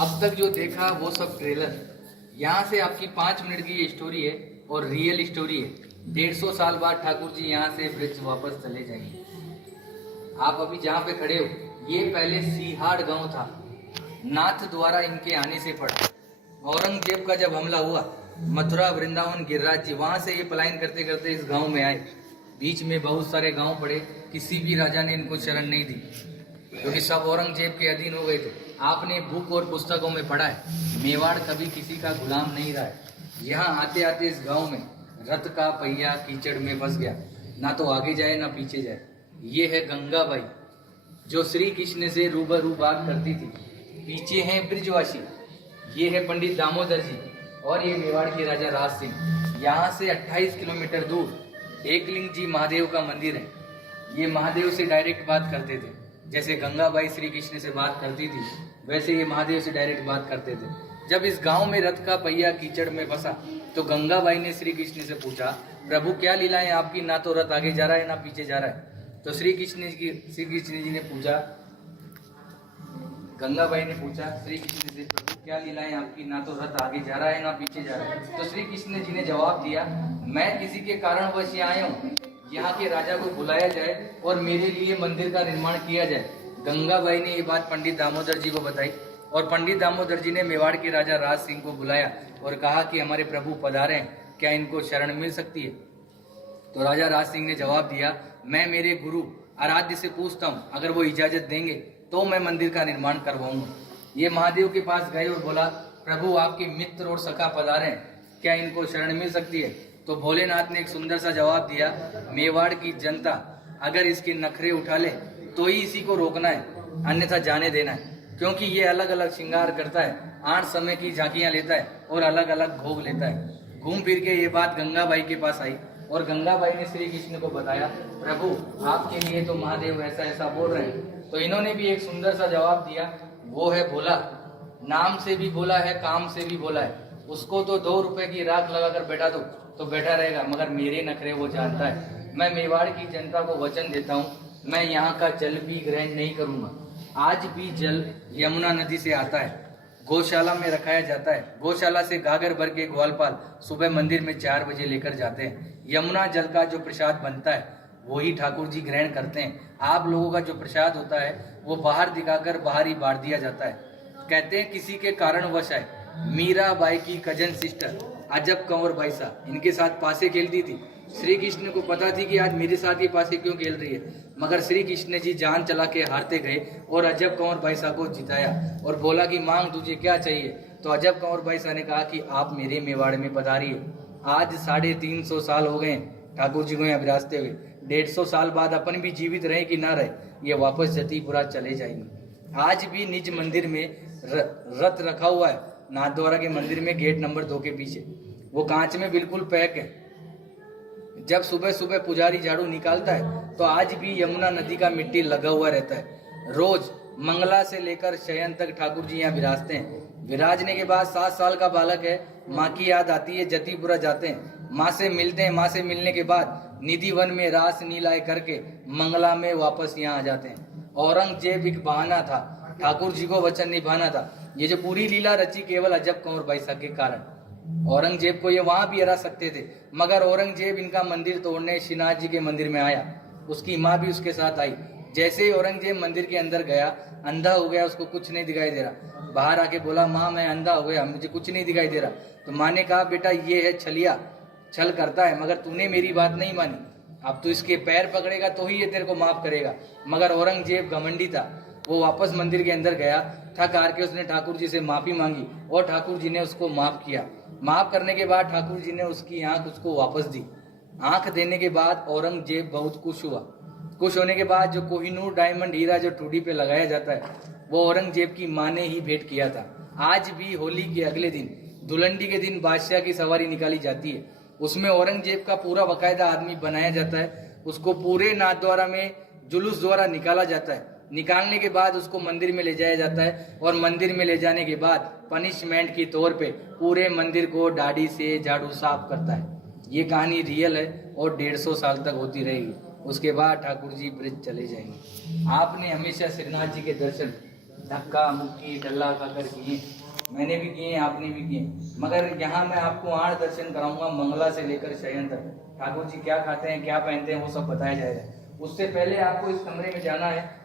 अब तक जो देखा वो सब ट्रेलर। यहाँ से आपकी 5 मिनट की ये स्टोरी है और रियल स्टोरी है। 150 साल बाद ठाकुर जी यहाँ से ब्रिज वापस चले जाएंगे। आप अभी जहाँ पे खड़े हो, ये पहले सीहाड़ गांव था। नाथ द्वारा इनके आने से पड़ा। औरंगजेब का जब हमला हुआ, मथुरा वृंदावन गिरिराज जी वहां से ये पलायन करते करते इस गांव में आए। बीच में बहुत सारे गांव पड़े, किसी भी राजा ने इनको शरण नहीं दी क्योंकि सब औरंगजेब के अधीन हो गए थे। आपने बुक और पुस्तकों में पढ़ा है, मेवाड़ कभी किसी का गुलाम नहीं रहा है। यहाँ आते आते इस गांव में रथ का पहिया कीचड़ में फंस गया, ना तो आगे जाए ना पीछे जाए। ये है गंगाबाई जो श्री कृष्ण से रूबरू बात करती थी। पीछे हैं ब्रिजवासी, ये है पंडित दामोदर जी और ये मेवाड़ के राजा राज सिंह। यहाँ से 28 किलोमीटर दूर एकलिंग जी महादेव का मंदिर है। ये महादेव से डायरेक्ट बात करते थे, जैसे गंगाबाई श्री कृष्ण से बात करती थी वैसे ये महादेव से डायरेक्ट बात करते थे। जब इस गांव में रथ का पहिया कीचड़ में फंसा तो गंगाबाई ने श्री कृष्ण से पूछा, प्रभु क्या लीला है आपकी, ना तो रथ आगे जा रहा है ना पीछे जा रहा है। तो श्री कृष्ण जी ने पूछा, गंगाबाई ने पूछा श्री कृष्ण से, प्रभु क्या लीला है आपकी, ना तो रथ आगे जा रहा है ना पीछे जा रहा है। तो श्री कृष्ण जी ने जवाब दिया, मैं किसी के कारणवश यहाँ आया हूँ, यहाँ के राजा को बुलाया जाए और मेरे लिए मंदिर का निर्माण किया जाए। गंगाबाई ने ये बात पंडित दामोदर जी को बताई और पंडित दामोदर जी ने मेवाड़ के राजा राज सिंह को बुलाया और कहा कि हमारे प्रभु पधारे हैं, क्या इनको शरण मिल सकती है। तो राजा राज सिंह ने जवाब दिया, मैं मेरे गुरु आराध्य से पूछता हूँ, अगर वो इजाजत देंगे तो मैं मंदिर का निर्माण करवाऊंगा। ये महादेव के पास गए और बोला, प्रभु आपके मित्र और सखा पधारे हैं, क्या इनको शरण मिल सकती है। तो भोलेनाथ ने एक सुंदर सा जवाब दिया, मेवाड़ की जनता अगर इसके नखरे उठा ले तो ही इसी को रोकना है, अन्यथा जाने देना है। क्योंकि ये अलग अलग श्रृंगार करता है, 8 समय की झांकियां लेता है और अलग अलग भोग लेता है। घूम फिर के ये बात गंगाबाई के पास आई और गंगाबाई ने श्री कृष्ण को बताया, प्रभु आपके लिए तो महादेव ऐसा ऐसा बोल रहे हैं। तो इन्होंने भी एक सुंदर सा जवाब दिया, वो है भोला, नाम से भी भोला है, काम से भी भोला है। उसको तो 2 रुपए की राख लगाकर बैठा दो तो बैठा रहेगा, मगर मेरे नखरे वो जानता है। मैं मेवाड़ की जनता को वचन देता हूँ, मैं यहाँ का जल भी ग्रहण नहीं करूंगा। आज भी जल यमुना नदी से आता है, गौशाला में रखाया जाता है। गौशाला से गागर भर के ग्वालपाल सुबह मंदिर में 4 बजे लेकर जाते हैं। यमुना जल का जो प्रसाद बनता है वही ठाकुर जी ग्रहण करते हैं। आप लोगों का जो प्रसाद होता है वो बाहर दिखाकर बाहर ही बांट दिया जाता है। कहते हैं किसी के कारणवश आए, मीराबाई की कजन सिस्टर अजब कंवर बाई साहब इनके साथ पासे खेलती थी। श्री कृष्ण को पता थी कि आज मेरे साथ ये पासे क्यों खेल रही है, मगर श्री कृष्ण जी जान चला के हारते गए और अजब कंवर बाई साहब को जिताया और बोला कि मांग तुझे क्या चाहिए। तो अजब कंवर बाई साहब ने कहा कि आप मेरे मेवाड़ में पधारिए। आज 350 साल हो गए ठाकुर जी को यहाँ विराजते हुए। 150 साल बाद अपन भी जीवित रहे कि ना रहे, ये वापस जतीपुरा चले जाएंगे। आज भी निज मंदिर में रथ रखा हुआ है, नाथद्वारा के मंदिर में गेट नंबर 2 के पीछे। वो कांच में बिल्कुल पैक है। जब सुबह सुबह पुजारी झाड़ू निकालता है तो आज भी यमुना नदी का मिट्टी लगा हुआ रहता है। रोज मंगला से लेकर शयन तक ठाकुर जी यहाँ विराजते हैं। विराजने के बाद 7 साल का बालक है, माँ की याद आती है, जतीपुरा जाते हैं, माँ से मिलते हैं। माँ से मिलने के बाद निधि वन में रास नीलाए करके मंगला में वापस यहाँ आ जाते हैं। औरंगजेब एक बहाना था, ठाकुर जी को वचन निभाना था। ये जो पूरी लीला रची केवल अजब कंवर बाई साहब के कारण। औरंगजेब को ये वहां भी हरा सकते थे, मगर औरंगजेब इनका मंदिर तोड़ने श्रीनाथ जी के मंदिर में आया। उसकी माँ भी उसके साथ आई। जैसे ही औरंगजेब मंदिर के अंदर गया, अंधा हो गया, उसको कुछ नहीं दिखाई दे रहा। बाहर आके बोला, माँ मैं अंधा हो गया, मुझे कुछ नहीं दिखाई दे रहा। तो माँ ने कहा, बेटा ये है छलिया, छल करता है, मगर तूने मेरी बात नहीं मानी। अब तू इसके पैर पकड़ेगा तो ही ये तेरे को माफ करेगा। मगर औरंगजेब घमंडी था, वो वापस मंदिर के अंदर गया, थक हार के उसने ठाकुर जी से माफी मांगी और ठाकुर जी ने उसको माफ किया। माफ करने के बाद ठाकुर जी ने उसकी आंख उसको वापस दी। आंख देने के बाद औरंगजेब बहुत खुश हुआ। खुश होने के बाद जो कोहिनूर डायमंड हीरा जो ठुडी पे लगाया जाता है वो औरंगजेब की माँ ने ही भेंट किया था। आज भी होली के अगले दिन, धुलंडी के दिन बादशाह की सवारी निकाली जाती है। उसमें औरंगजेब का पूरा बाकायदा आदमी बनाया जाता है। उसको पूरे नाथद्वारा में जुलूस द्वारा निकाला जाता है। निकालने के बाद उसको मंदिर में ले जाया जाता है और मंदिर में ले जाने के बाद पनिशमेंट की तौर पे पूरे मंदिर को दाढ़ी से झाड़ू साफ करता है। ये कहानी रियल है और 150 साल तक होती रहेगी। उसके बाद ठाकुर जी ब्रिज चले जाएंगे। आपने हमेशा श्रीनाथ जी के दर्शन धक्का मुक्की डल्ला खाकर किए, मैंने भी किए, आपने भी किए। मगर यहाँ मैं आपको 8 दर्शन कराऊंगा, मंगला से लेकर शयन तक। ठाकुर जी क्या खाते हैं, क्या पहनते हैं, वो सब बताया जाएगा। उससे पहले आपको इस कमरे में जाना है।